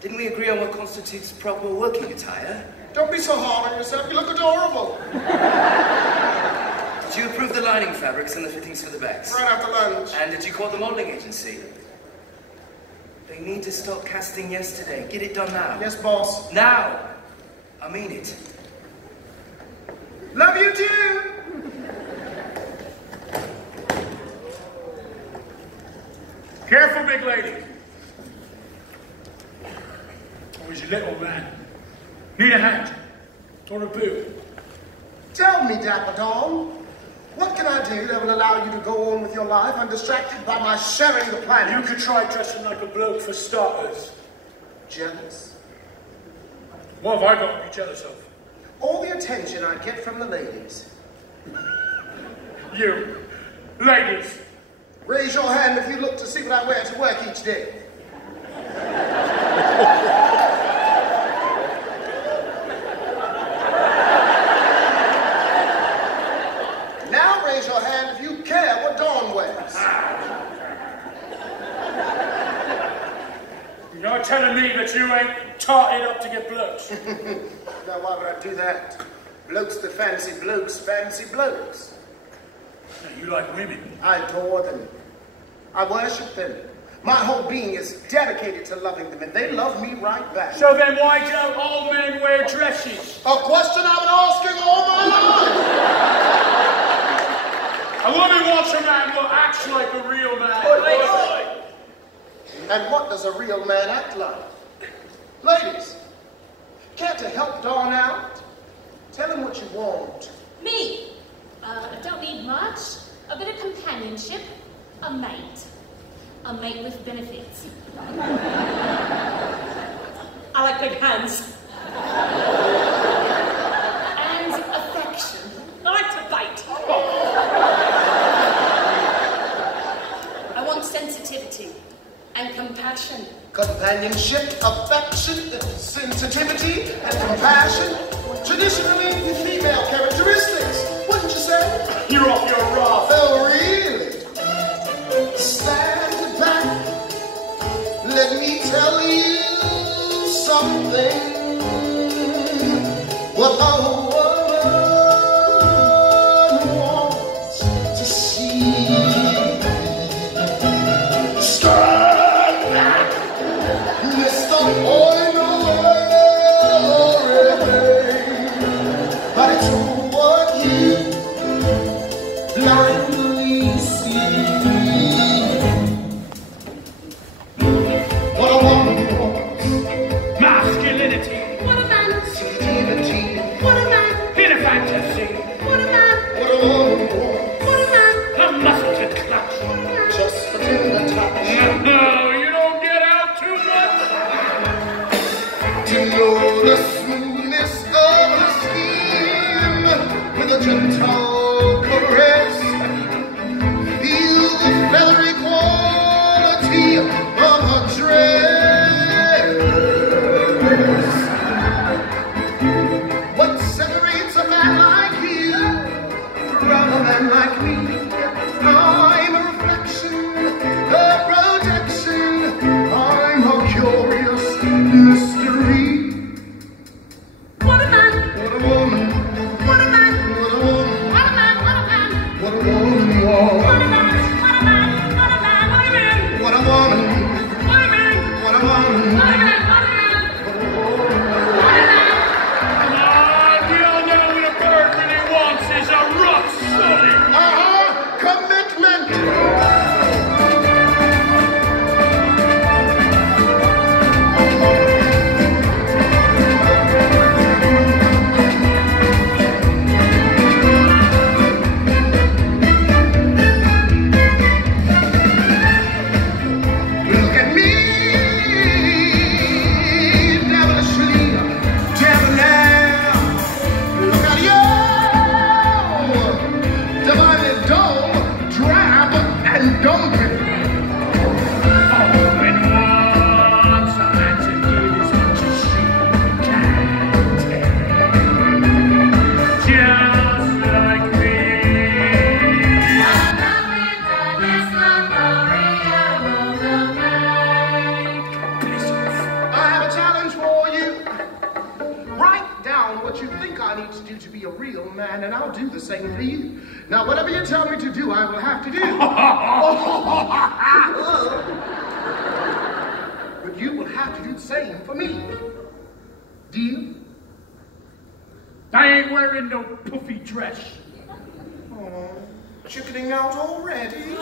Didn't we agree on what constitutes proper working attire? Don't be so hard on yourself, you look adorable. Did you approve the lining fabrics and the fittings for the bags? Right after lunch. And did you call the modeling agency? They need to stop casting yesterday. Get it done now. Yes, boss. Now! I mean it. Love you too! Careful, big lady. Oh, he's a little man. Need a hand. Or a boot. Tell me, Dapper Dawn, what can I do that will allow you to go on with your life undistracted by my sharing the planet? You could try dressing like a bloke for starters. Jealous? What have I got to be jealous of? All the attention I get from the ladies. You. Ladies. Raise your hand if you look to see what I wear to work each day. Now raise your hand if you care what Dawn wears. You're telling me that you ain't tarted up to get blokes? Now why would I do that? Blokes that fancy blokes, fancy blokes. No, you like women. I adore them. I worship them. My whole being is dedicated to loving them, and they love me right back. So then why don't all men wear dresses? A question I've been asking all my life! A woman wants a man who acts like a real man. And what does a real man act like? Ladies, care to help Dawn out? Tell him what you want. Me? I don't need much. A bit of companionship. A mate. A mate with benefits. I like big hands. And affection. I like to bite. I want sensitivity and compassion. Companionship, affection, sensitivity, and compassion. Traditionally female characteristics, wouldn't you say? You're off your rough. Oh, really? Stand back. Let me tell you something. What a woman wants to see. Stand back, Mr. But it's what you blindly see. What a woman wants. Masculinity. What a man. Sensitivity. What a man. In a fantasy. What a man. What a woman wants. What a man. A muscle to clutch. Just for tender touch. No, you don't get out too much. To know the smoothness of her skin with a gentle caress. Feel the feathery quality of her dress. What separates a man like you from a man like me? I'm a reflection, a projection. I'm a curious mystery. What a man. What a woman. What a man. What a woman. What a I need to do to be a real man, and I'll do the same for you. Now, whatever you tell me to do, I will have to do. But you will have to do the same for me. Deal? I ain't wearing no puffy dress. Oh, chickening out already?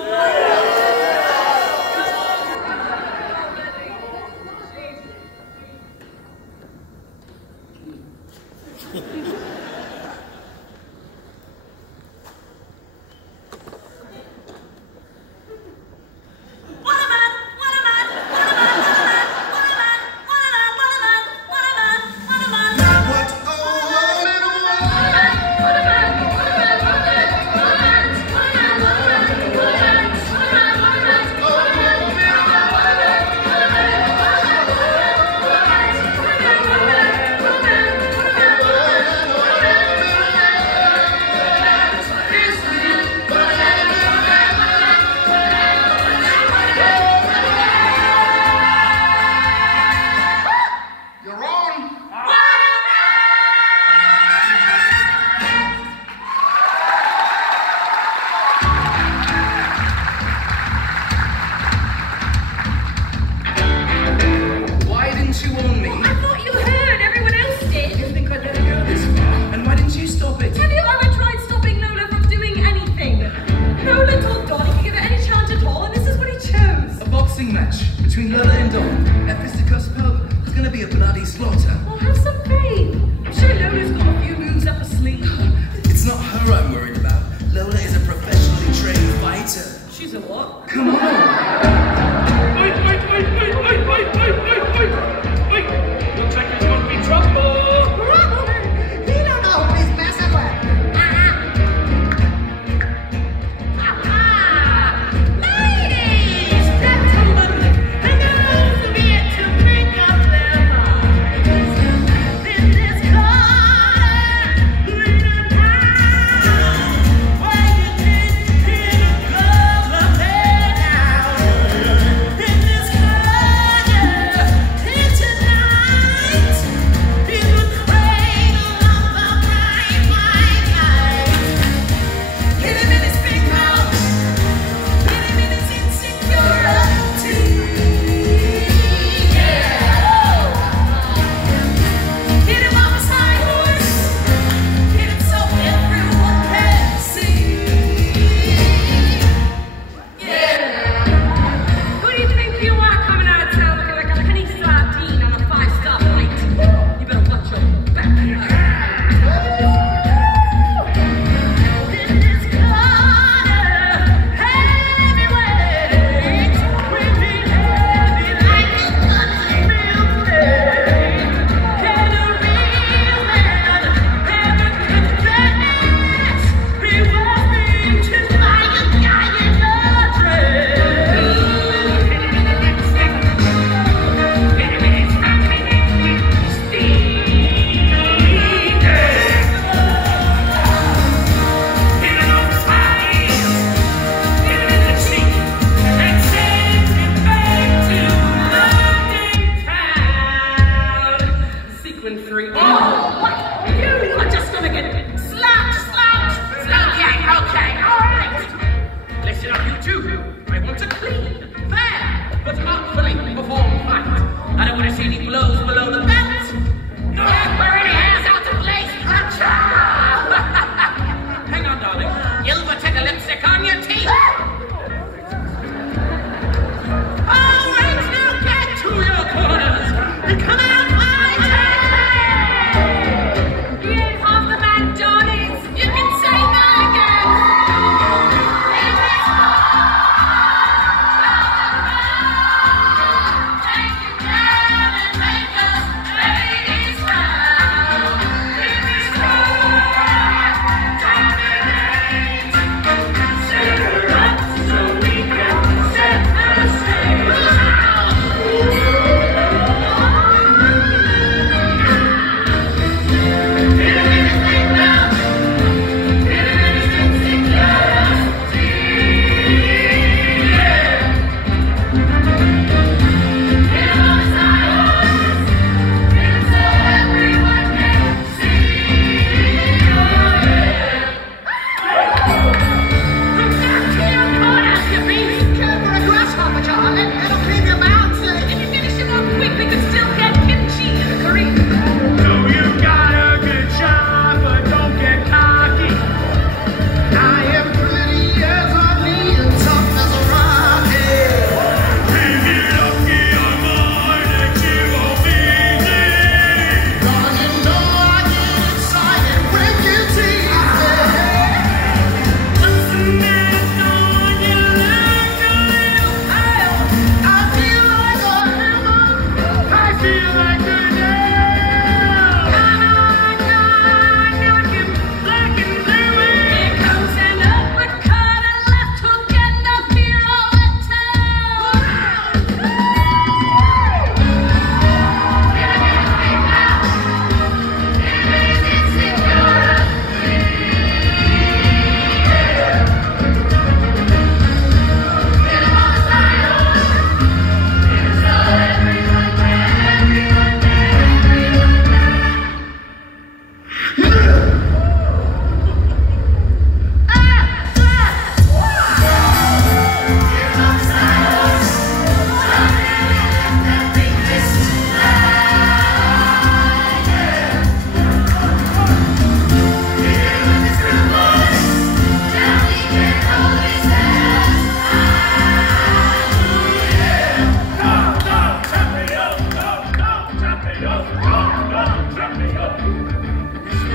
You spend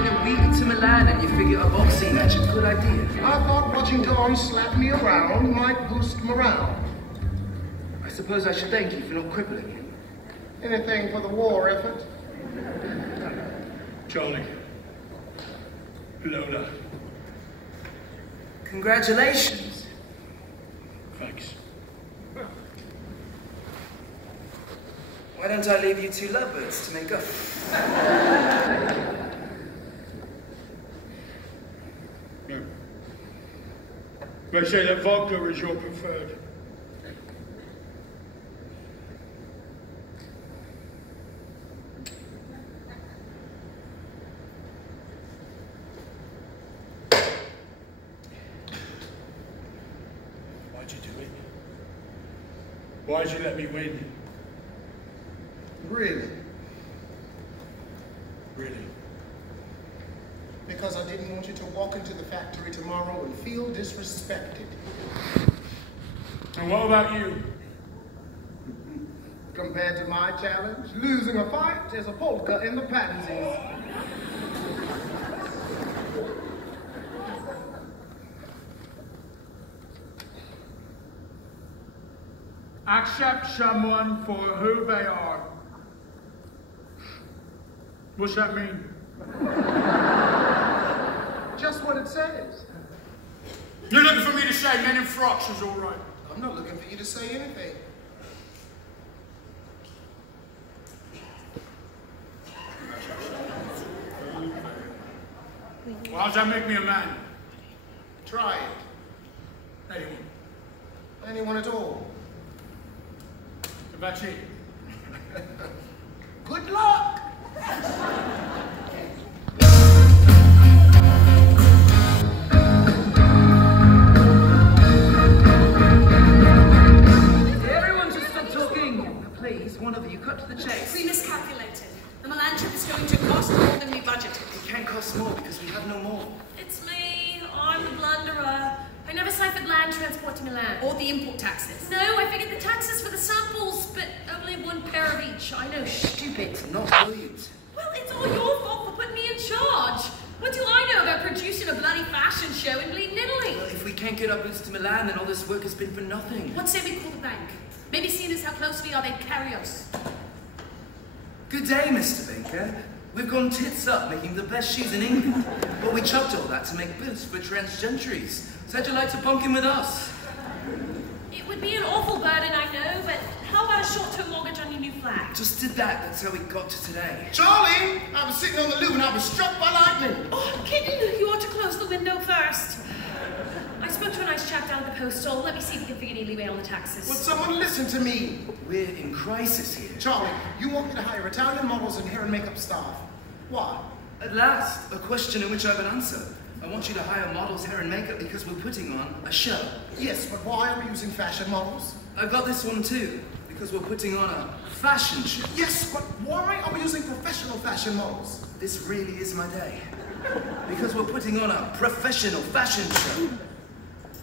a week to Milan and you figure a boxing match a good idea. I thought watching Dawn slap me around might boost morale. I suppose I should thank you for not crippling him. Anything for the war effort? Charlie. Lola. Congratulations. Thanks. Why don't I leave you two lovebirds to make up? No. They say that vodka is your preferred. Why'd you do it? Why'd you let me win? Really? Really? Because I didn't want you to walk into the factory tomorrow and feel disrespected. And what about you? Compared to my challenge, losing a fight is a polka in the pansies. Accept someone for who they are. What's that mean? Just what it says. You're looking for me to say men in frocks is all right. I'm not looking for you to say anything. Well, how does that make me a man? Try it. Anyone. Anyone at all. So that's it. Good luck! Everyone just stop talking. Please, one of you, cut to the chase. We miscalculated. The Milan trip is going to cost more than we budgeted. It can't cost more because we have no more. It's me. I'm the blunderer. I never ciphered land transport to Milan. Or the import taxes. No, I figured the taxes for the samples, but only one pair of each. I know, stupid. Not brilliant. Well, it's all your fault for putting me in charge. What do I know about producing a bloody fashion show in Bleeding Italy? Well, if we can't get our boots to Milan, then all this work has been for nothing. What say we call the bank? Maybe seeing as how close we are, they'd carry us. Good day, Mr. Baker. We've gone tits up making the best shoes in England. But we chucked all that to make boots for transgentries. So how'd you like to bunk in with us? It would be an awful burden, I know, but how about a short-term mortgage on your new flat? Just did that. That's how we got to today. Charlie! I was sitting on the loo and I was struck by lightning. Oh, kitten, you ought to close the window first. I spoke to a nice chap down at the postal. Let me see if we can figure any leeway on the taxes. Would someone listen to me? We're in crisis here. Charlie, you want me to hire Italian models and hair and makeup staff. Why? At last, a question in which I have an answer. I want you to hire models, hair and makeup because we're putting on a show. Yes, but why are we using fashion models? I've got this one too, because we're putting on a fashion show. Yes, but why are we using professional fashion models? This really is my day. Because we're putting on a professional fashion show.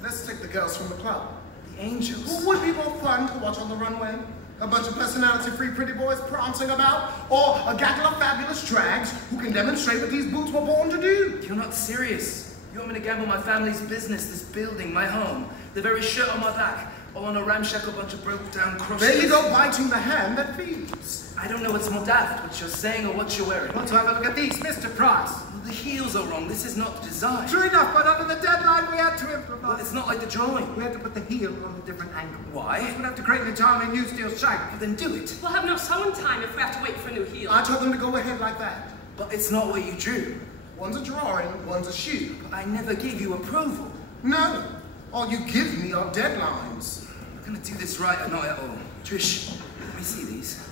Let's take the girls from the club. The Angels. Who would be more fun to watch on the runway? A bunch of personality-free pretty boys prancing about? Or a gaggle of fabulous drags who can demonstrate what these boots were born to do? You're not serious. You want me to gamble my family's business, this building, my home, the very shirt on my back, all on a ramshackle bunch of broke-down crosses? There you go, biting the hand that feeds. I don't know what's more daft, what you're saying or what you're wearing. Want to have a look at these, Mr. Price? Well, the heels are wrong. This is not the design. True enough, but under the deadline we had to improvise. Well, it's not like the drawing. We had to put the heel on a different angle. Why? We'd have to create an entirely new steel shape. Well, then do it. We'll have no sewing time if we have to wait for a new heel. I told them to go ahead like that. But it's not what you drew. One's a drawing, one's a shoe. But I never gave you approval. No, all you give me are deadlines. I'm gonna do this right or not at all. Trish, let me see these.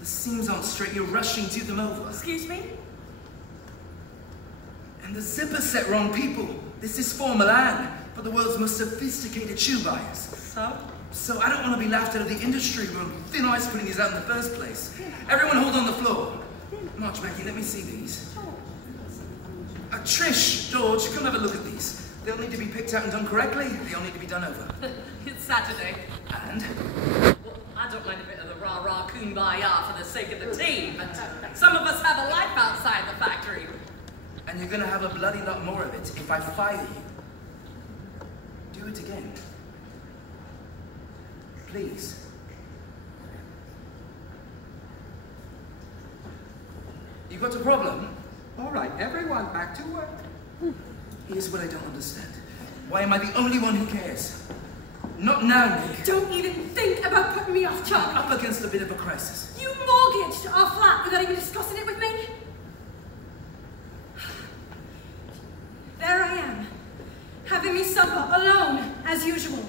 The seams aren't straight, you're rushing to them over. Excuse me? And the zipper's set wrong, people. This is for Milan, for the world's most sophisticated shoe buyers. So? So I don't want to be laughed out of the industry when thin ice putting these out in the first place. Everyone hold on the floor. March, Maggie, let me see these. Trish, George, come have a look at these. They'll need to be picked out and done correctly. They all need to be done over. It's Saturday. And? Well, I don't mind a bit of the rah-rah kumbaya for the sake of the team, but some of us have a life outside the factory. And you're gonna have a bloody lot more of it if I fire you. Do it again. Please. You got a problem? All right, everyone, back to work. Here's what I don't understand. Why am I the only one who cares? Not now, Nick. Don't even think about putting me off, Charlie. Up against a bit of a crisis. You mortgaged our flat without even discussing it with me? There I am, having me suffer alone, as usual.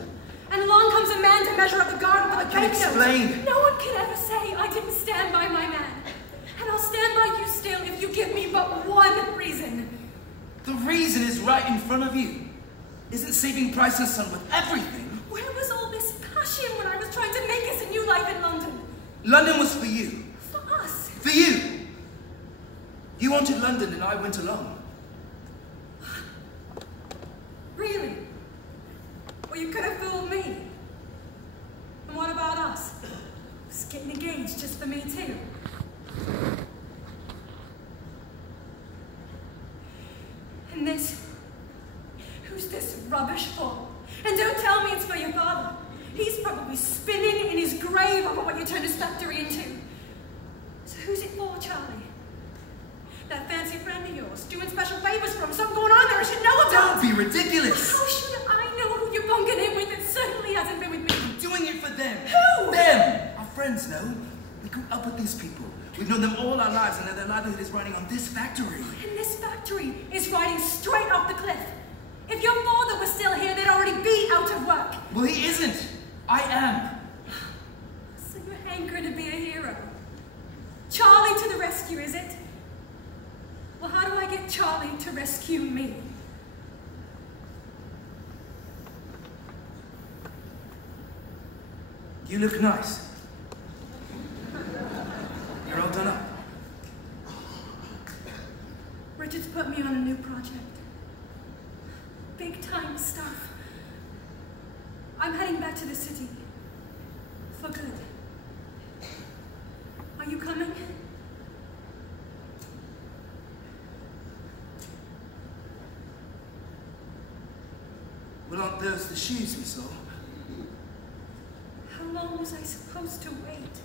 And along comes a man to measure up the garden with a I can explain. No one can ever say I didn't stand by my man. And I'll stand by you still if you give me but one reason. The reason is right in front of you. Isn't saving Price and Son with everything? Where was all this passion when I was trying to make us a new life in London? London was for you. For us. For you. You wanted London and I went along. Really? Well, you could have fooled me. And what about us? Just getting engaged just for me too. And this? Who's this rubbish for? And don't tell me it's for your father. He's probably spinning in his grave over what you turned his factory into. So who's it for, Charlie? That fancy friend of yours, doing special favors for him, something going on there I should know about. Don't be ridiculous. How should I know who you're bunking in with? It certainly hasn't been with me. I'm doing it for them. Who? Them. Our friends know. We grew up with these people. We've known them all our lives and their livelihood is riding on this factory. And this factory is riding straight off the cliff. If your father was still here, they'd already be out of work. Well, he isn't. I am. So you're hankering to be a hero. Charlie to the rescue, is it? Well, how do I get Charlie to rescue me? You look nice. You're all done up. Richard's put me on a new project. Big time stuff. I'm heading back to the city. For good. Are you coming? Well, aren't those the shoes we saw? How long was I supposed to wait?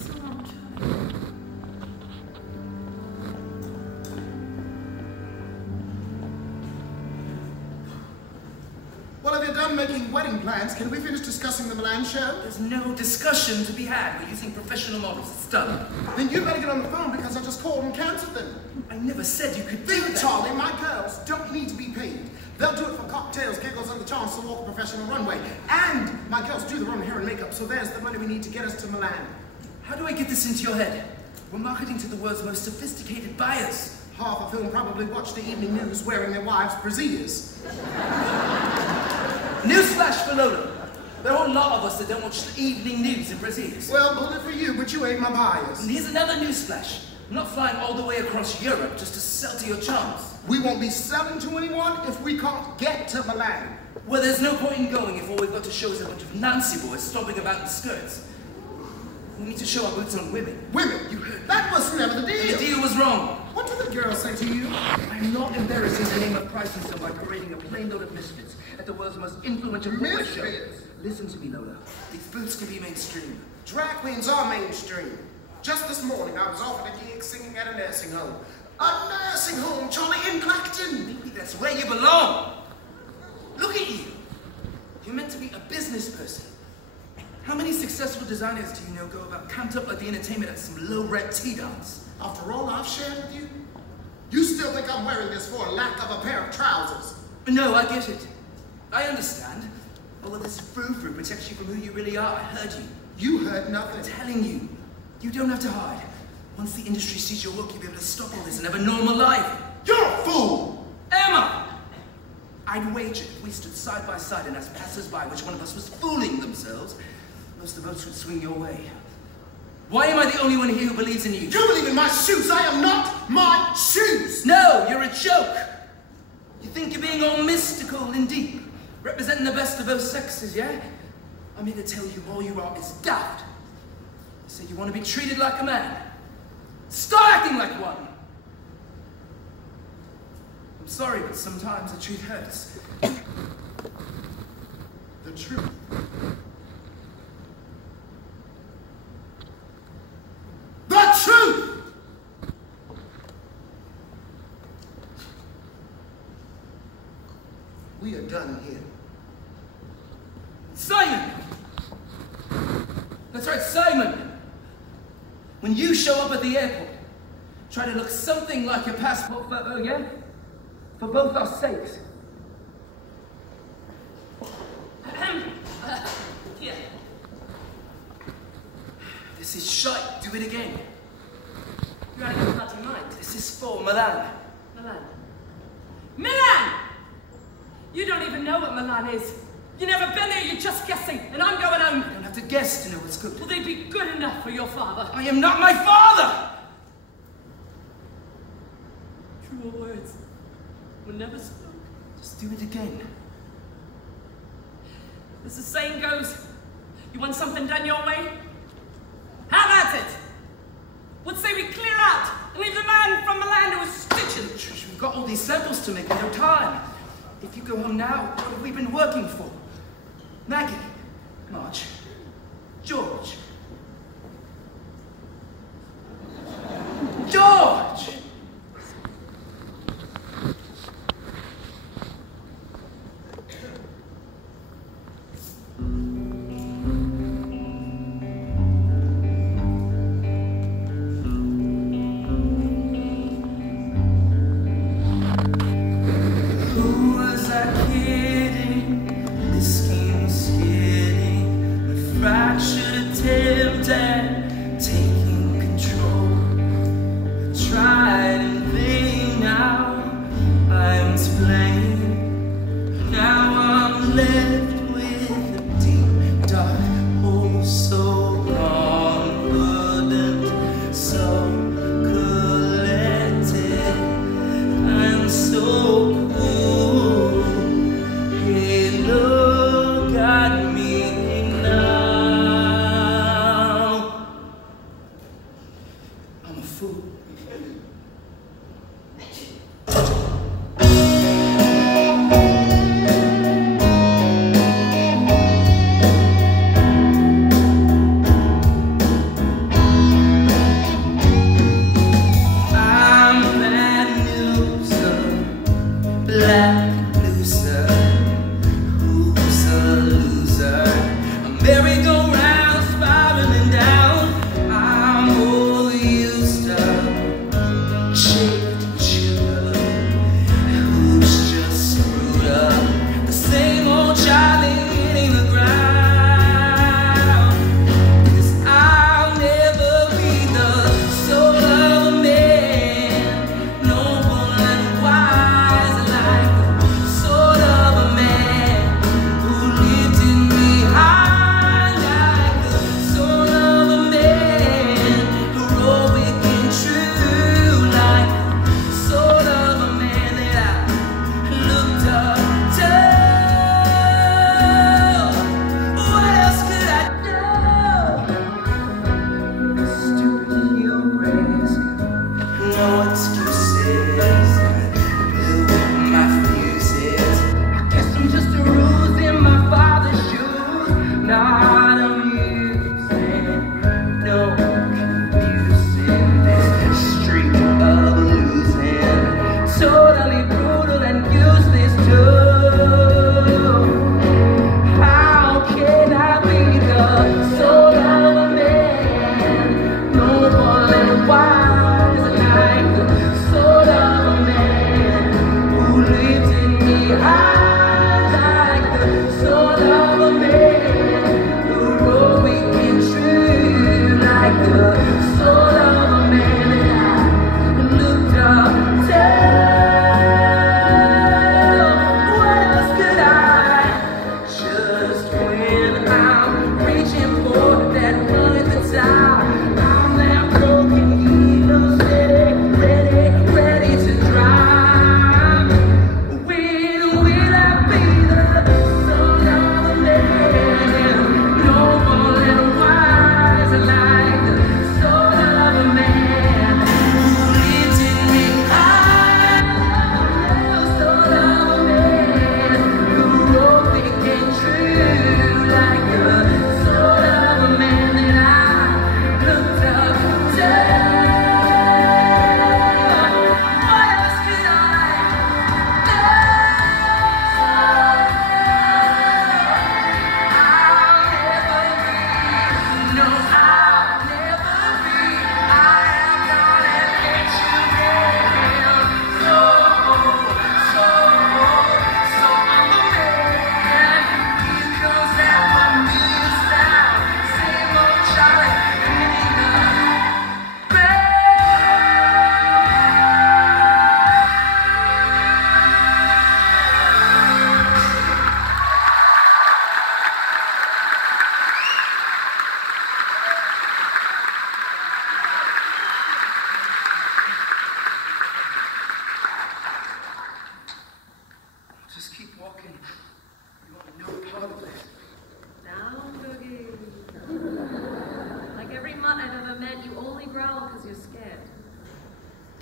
So long, Charlie. Well, if you're done making wedding plans, can we finish discussing the Milan show? There's no discussion to be had. We're using professional models. It's done. Then you better get on the phone because I just called and cancelled them. I never said you could do Think, that. Charlie, my girls don't need to be paid. They'll do it for cocktails, giggles, and the chance to walk a professional runway. And my girls do their own hair and makeup, so there's the money we need to get us to Milan. How do I get this into your head? We're marketing to the world's most sophisticated buyers. Half of whom probably watch the evening news wearing their wives' brassieres. Newsflash for Lola. There are a lot of us that don't watch the evening news in Brazil. Well, bullet for you, but you ain't my buyers. And here's another newsflash. I'm not flying all the way across Europe just to sell to your charms. We won't be selling to anyone if we can't get to Milan. Well, there's no point in going if all we've got to show is a bunch of Nancy boys stomping about in skirts. We need to show our boots on women. Women? You heard me. That was never the deal. The deal was wrong. What did the girl say to you? I'm not embarrassing the name of Price and Son by parading a plain load of misfits at the world's most influential footwear show. Misfits? Listen to me, Lola. These boots can be mainstream. Drag queens are mainstream. Just this morning, I was offered a gig singing at a nursing home. A nursing home, Charlie, in Clacton. Maybe that's where you belong. Look at you. You're meant to be a business person. How many successful designers do you know go about camped up like the entertainment at some low-rent tea dance? After all I've shared with you, you still think I'm wearing this for a lack of a pair of trousers? No, I get it. I understand. All of this frou-frou protects you from who you really are. I heard you. You heard nothing. I'm telling you, you don't have to hide. Once the industry sees your work, you'll be able to stop all this and have a normal life. You're a fool! Am I? I'd wager if we stood side by side and asked passers-by which one of us was fooling themselves, most of the votes would swing your way. Why am I the only one here who believes in you? You believe in my shoes! I am not my shoes! No, you're a joke! You think you're being all mystical and deep, representing the best of both sexes, yeah? I'm here to tell you all you are is daft. You say you want to be treated like a man. Start acting like one. I'm sorry, but sometimes the truth hurts. The truth. The truth! We are done here. Simon! That's right, Simon! When you show up at the airport, try to look something like your passport photo, yeah? For both our sakes. Yeah. This is shite. Do it again. You're out of your bloody mind. This is for Milan. Milan. Milan! You don't even know what Milan is. You've never been there, you're just guessing, and I'm going home. You don't have to guess to know what's good. Will they be good enough for your father? I am not my father! Truer words were never spoken. Just do it again. As the saying goes, you want something done your way? Have at it! What say we clear out and leave the man from Milan who is stitching? Trish, we've got all these samples to make in no time. If you go home now, what have we been working for? Maggie, Marge, George. George!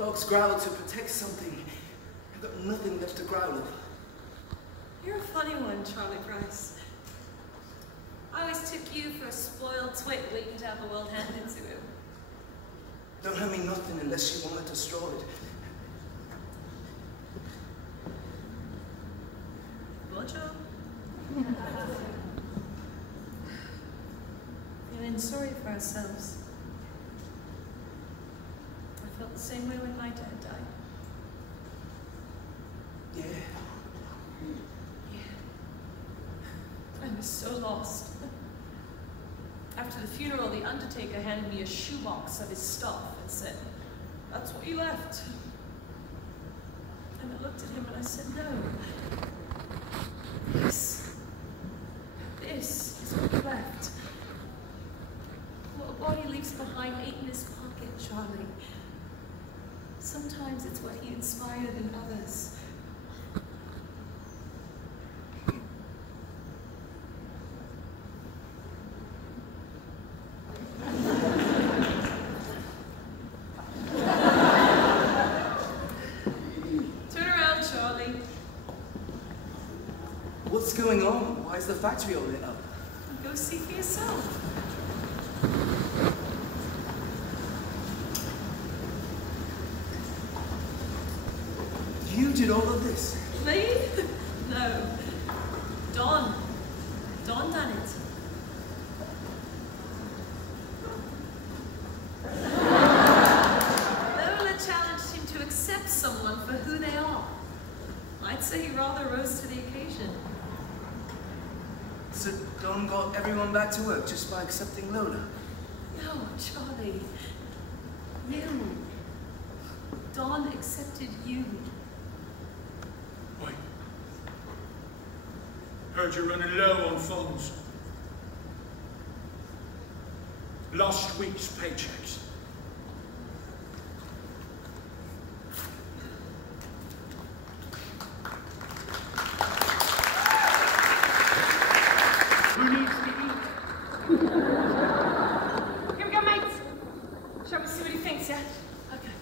Dogs growl to protect something. I've got nothing left to growl over. You're a funny one, Charlie Price. I always took you for a spoiled twit waiting to have the world handed to him. Don't hand me nothing unless you want to destroy it. Bonjour. Feeling sorry for ourselves. I felt the same way when my dad died. Yeah. I was so lost. After the funeral, the undertaker handed me a shoebox of his stuff and said, "That's what you left." And I looked at him and I said, "No. This is what you left. What a body leaves behind ain't in his pocket, Charlie. Sometimes it's what he inspired in others." What's going on? Why is the factory all lit up? Go see for yourself. You did all of this? Me? No. Don done it. Lola challenged him to accept someone for who they are. I'd say he rather rose to the occasion. So Don got everyone back to work just by accepting Lola? No, Charlie. You. Don accepted you. Wait. Heard you're running low on funds. Last week's paychecks. Who needs to eat? Here we go, mates. Shall we see what he thinks, yeah? Okay.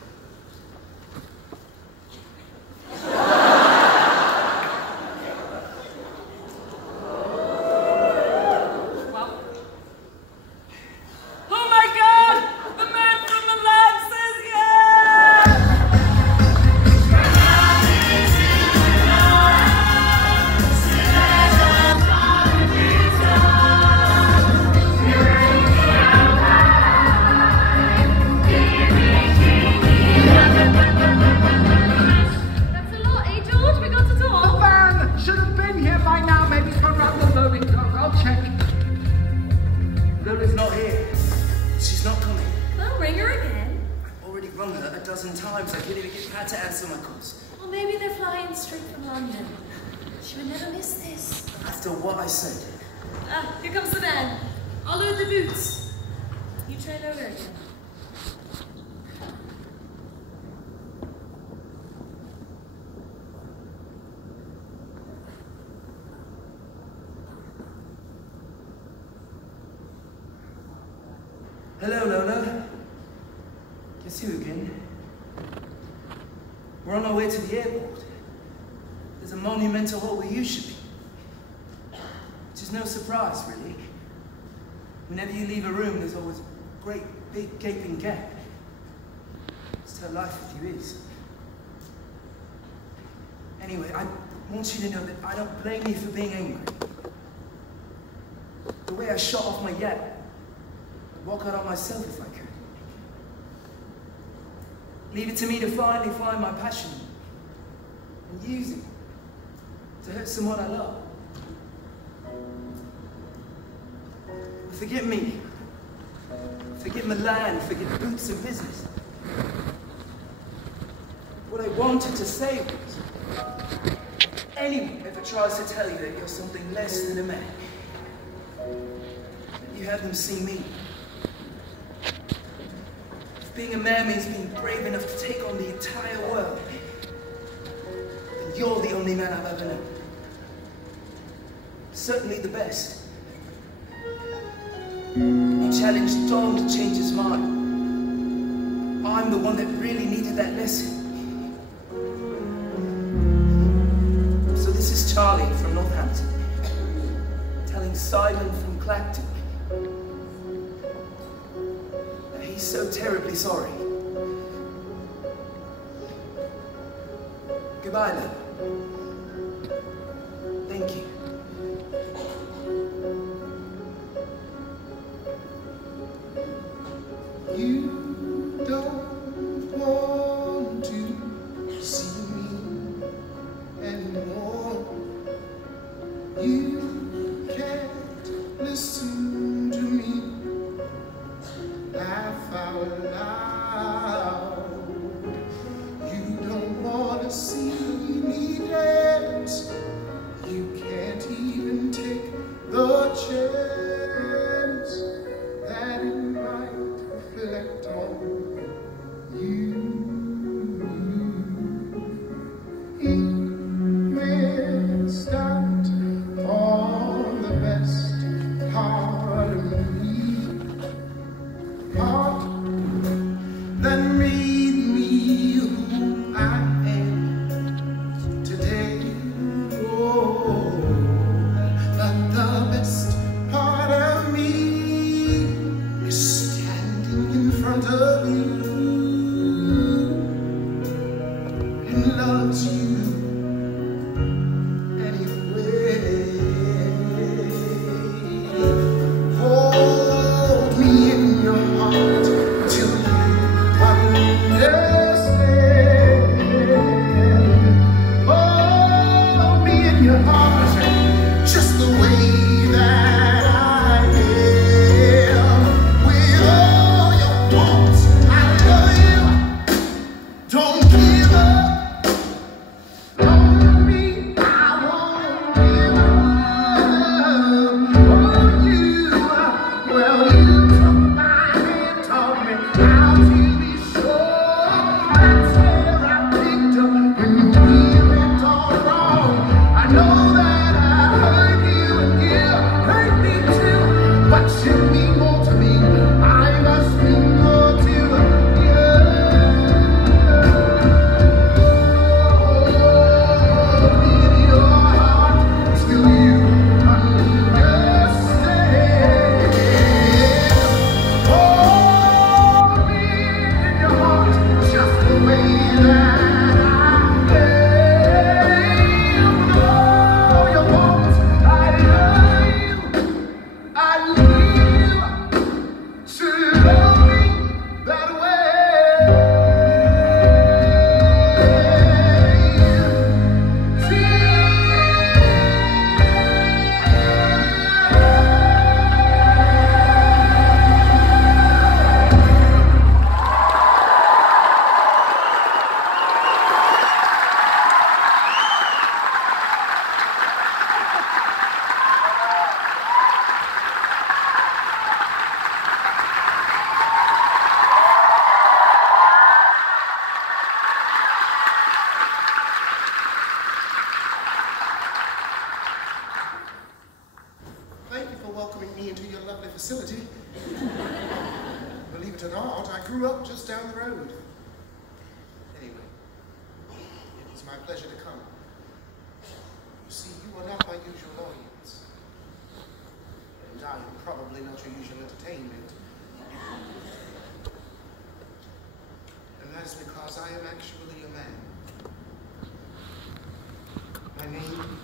Well. Oh my God! The man from the lab says yes! That's a lot, eh, George? We got to The talk. van should have been here by now. Maybe it's gone round the loading dock. I'll check. Lola's not here. She's not coming. Well, ring her again. I've already rung her a dozen times. I couldn't even get Pat to answer my calls. Or maybe they're flying straight from London. She would never miss this. After what I said. Ah, here comes the van. I'll load the boots. You try Lola again. Hello, Lola. Guess who again? We're on our way to the airport. There's a monumental hole where you should be. Which is no surprise, really. Whenever you leave a room, there's always a great, big, gaping gap. It's how life with you is. Anyway, I want you to know that I don't blame you for being angry. The way I shot off my yacht, I'd walk out on myself if I could. Leave it to me to finally find my passion and use it to hurt someone I love. Forget me. Forget Milan. Forget boots and business. What I wanted to say was, anyone ever tries to tell you that you're something less than a man, you have them see me. If being a man means being brave enough to take on the entire world, then you're the only man I've ever known. Certainly the best. You challenged Don to change his mind. I'm I'm the one that really needed that lesson. So this is Charlie from Northampton, telling Simon from Clacton that he's so terribly sorry. Goodbye, love. Thank you. You don't want to see me anymore. You can't listen to me laugh out loud. You don't want to see me dance. You can't even take the chance that it might reflect on you. He missed out on the best part of me, part that made me who I am today. Oh, but the best part of me is standing in front of you and loves you anyway. Hold me in your heart till you understand. Hold me in your heart just the way that I am. With all your faults, I love you. Don't give up on me. I won't give up on you. Well, you took my hand, taught me how to be sure. That's where I picked up when we went all wrong. I know that I hurt you and you hurt me too, but you mean more to me. I must mean more to you. Hold me in your heart till you understand. Hold me in your heart just the way that I am. With all your faults, I love you. I need you to love me that way. Thank you for welcoming me into your lovely facility. Believe it or not, I grew up just down the road. Anyway, it was my pleasure to come. You see, you are not my usual audience. And I am probably not your usual entertainment. And that is because I am actually a man. My name